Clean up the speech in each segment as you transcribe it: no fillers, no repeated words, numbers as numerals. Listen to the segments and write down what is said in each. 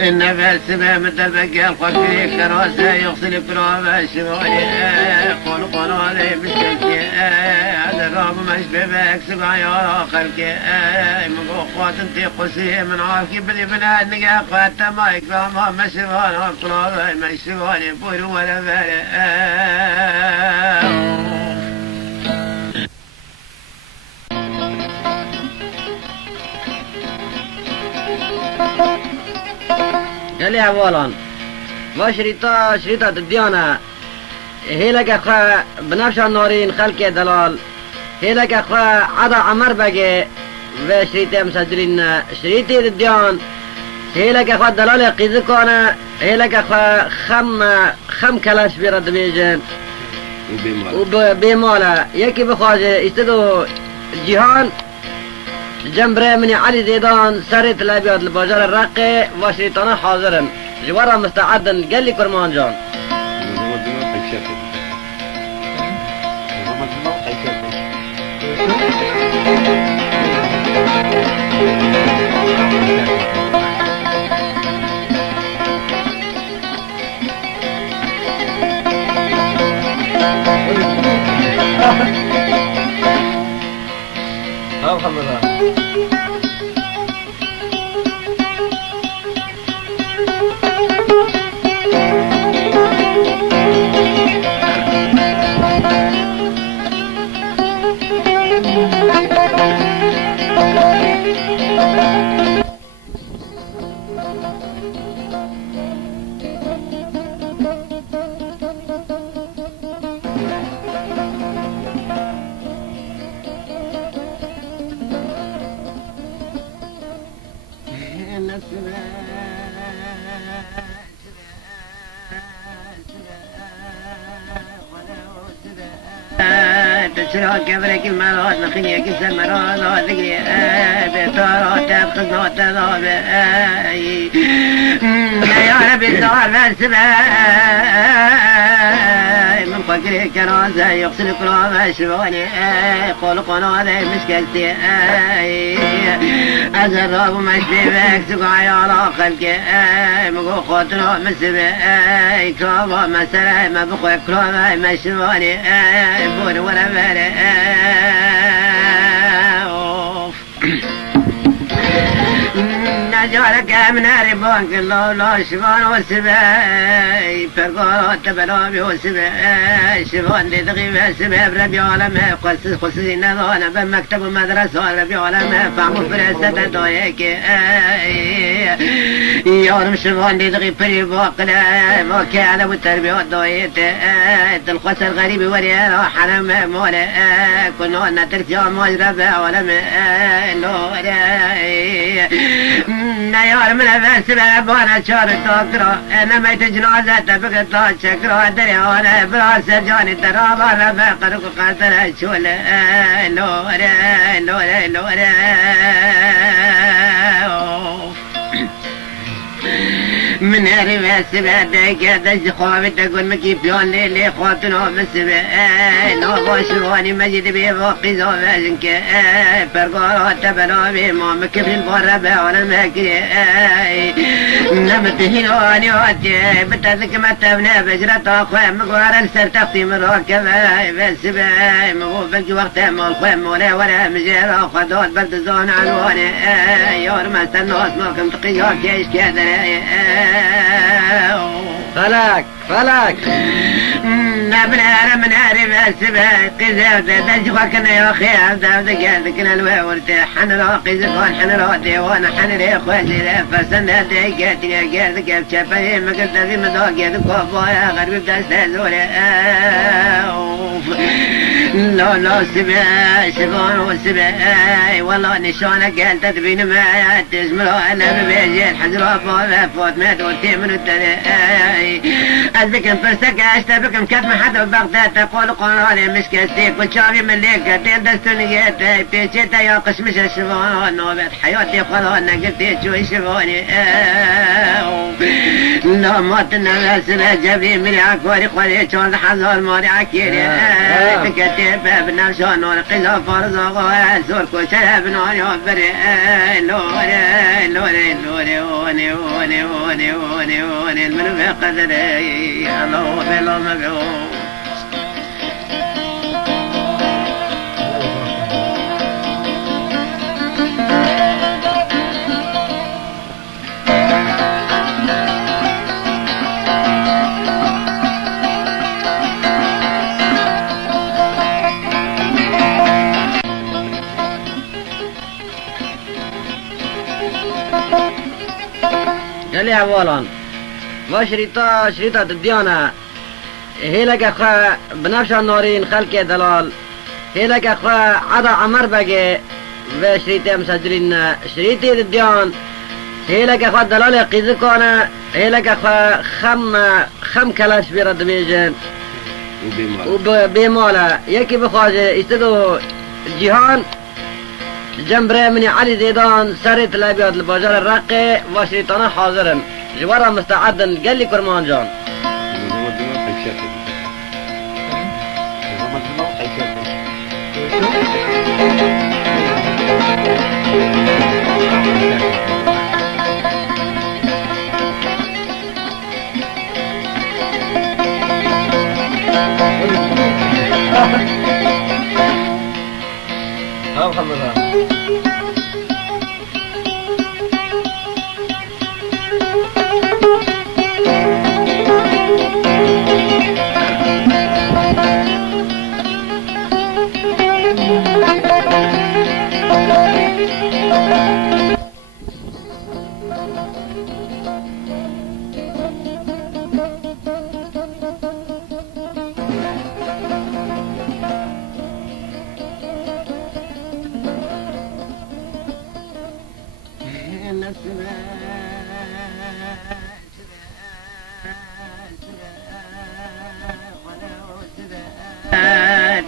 النفس مثل بقى القفي كراسة يغسل كرامة شمالي قول علي بسكي هذا الراب مش بباك سبع يا خلقي من قوات انتي قسي من عافكي بدي بنات نقا قوات ما يكرام ما شفانا قرابة ما شفاني بور ولا بالي يلي اولا وشريطة الديانة هي لك اخوة بنفس النورين خلق دلال هي لك اخوة عدا عمر بقى وشريطة مسجلين شريطة الديان هي لك اخوة دلال قيزكونا هي لك اخوة خم كلاش بيرد بيجن وبيمالا يكي بخواجه استدو جيهان جنبره مني علي زيدان سريت الابيض الباجار الرقي وشريطانا حاضرا جوارا مستعدا قال لي كرمان جان محمد تسرق قبلك المرات نخلي كسر مرات ذكري بطارات تبخص نوت يا رب الدار من فكري كراسة يغسل كرامة شباني قول قناة مسكتي أزرب مشبيبك سقعي على خلقي مقو خطنا مسبي كرامة مسرع ما بخوي كرامة مشباني بور ولا بالي نجارك من عربان كله لا شبان وسباي فرقات تبلامي وسباي شبان دي دغيبة سباب ربي عالمه قصصي نظانا بمكتب ومدرسة ربي عالمه فعمو فرسة دويك يارم شبان دي دغيب بري باقلا ما كان والتربية دويت القصة الغريب وريانا حرم مولا كنا نترك يوم مجربة عالمه نيار من أفس بابانا شار الدكتورة أنا ميت جنازة تبقى شكرا دري وانا براس جاني ترابا ربا قرق قاتل شول لورا من هري بسبادك دج خوابي تقول مكي بيون لي خواتنا بسبا نوبا شواني مجد بيبوقي زوبازنك فرقارات تبلامي ما مكفي البربا وانا مكري نمتهنوني واتي بتذك متبنا بجرة اخوة مقوار السرتقتي مراكبة بسبا مغوبك وقت مالخوة ولا مجير اخوة دول بلد زون عنواني يورم استنوس مالكم تقيا كيش كذا فلك نبنا من عارف السباق قزاب دجوك يا اخي عبد ذكنا الورد حن راقي زكون حن رادي وانا حن ريخ وزير فسنة ديكاتي قال كيف شفاي ما قلت في مذاق يذكوا يا غرب دستازوري لا سباي شبان وسباي والله نشانك قال تدبين ما تزمرو انا ببيجي الحزرة فوت ما دورتي من التلاي أذكر فرسك أشتبكم كيف ما حدا بغداد تقول قراري مش كستيك وشافي مليك تدستنيات بيشيتا يا قشمش الشفان نوبت حياتي خلاص نقلتي شوي شفاني لا ما تنبس جبري مري عكوري قولي شون حزول موري عكيري تكتب بنفسه نور قزا فرزا سور كوشة بنور يوبري لوري لوري لوري وني وني وني وني وني المنو في قدري الله بلا مبيو جلي اولا وشريطة الديانة هي لك اخوة بنفس النورين خلق دلال هي لك اخوة عدا عمر بقى وشريطة مسجلين شريطة الديان هي لك اخوة دلال قيزكونا هي لك اخوة خم كلاش بيرد بيجن وبيمالا يكي بخواجه يستدو جيهان جنبره مني علي زيدان سريت الابيض الباجر الرقي وشريطانا حاضرن جوارا مستعدن قال لي كرمان جان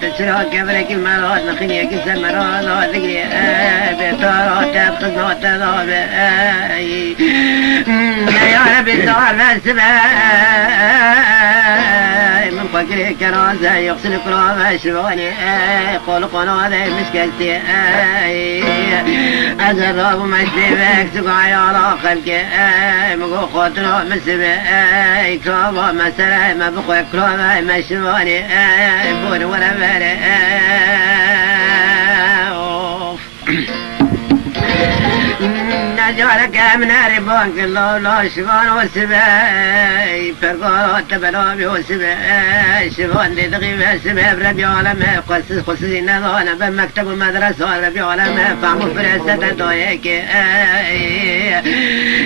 تسرع كبرك المرات نخليك السمرات ذكري بطارات تبخزنات تضابي يا رب الدار بالسباي من فكري كرازة يغسل كرامة شباني قول قناة مسكتي أزراب مجدبك سقعي على خلقي مقو خطنا مسباي كرامة مسرع ما بخوي كرامة مشباني بون ولا بالي نجارك من ربانك الله لا شبان والسباي فرقات تبلامي والسباي شبان دي دغيبة سباب ربي عالمي قصصين نظانا بمكتب ومدرسة ربي عالمي فعمو فرسة دويك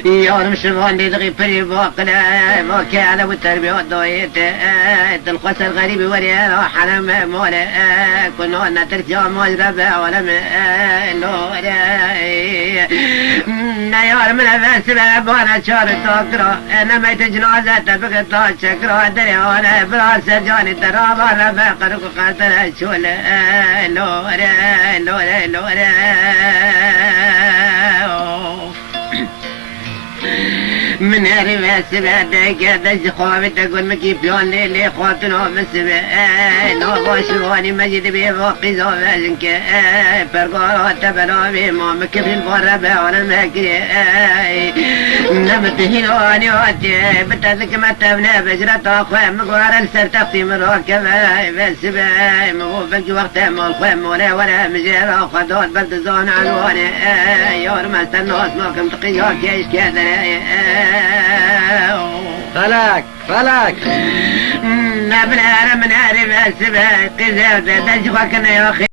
يارم شبان دي دغيب فريباق لا موكالة والتربية دويت القصة الغريب وريانا حرم مولي كنا نترجع مجربة عالمي لوري نيار من الفسبة وانا شار التوكرا انا ميت جنازة تبقى شكرا دري وانا براسة جاني ترابا رفاقر وقاتل شول لوري لوري لوري من هري السبع دقيقة دج خوابي تقول مكيبيون لي خواتنا بالسبع لو باشواني مجد بي فوقي زوبازنك فرقارات تبلوبي ما مكفي البربة ولا المكري نمت هلواني واتي بتذك متبنا بجرة اخوة مقوار السر تختي من راكبة بالسبع مغوفك وقت مالخوة مولا ولا مجيرا خدود برد زون عنواني يور ما استنوس نوكم تقياك يش كذا فلك نبنا من عرف السباق قزاز تجفكنا يا أخي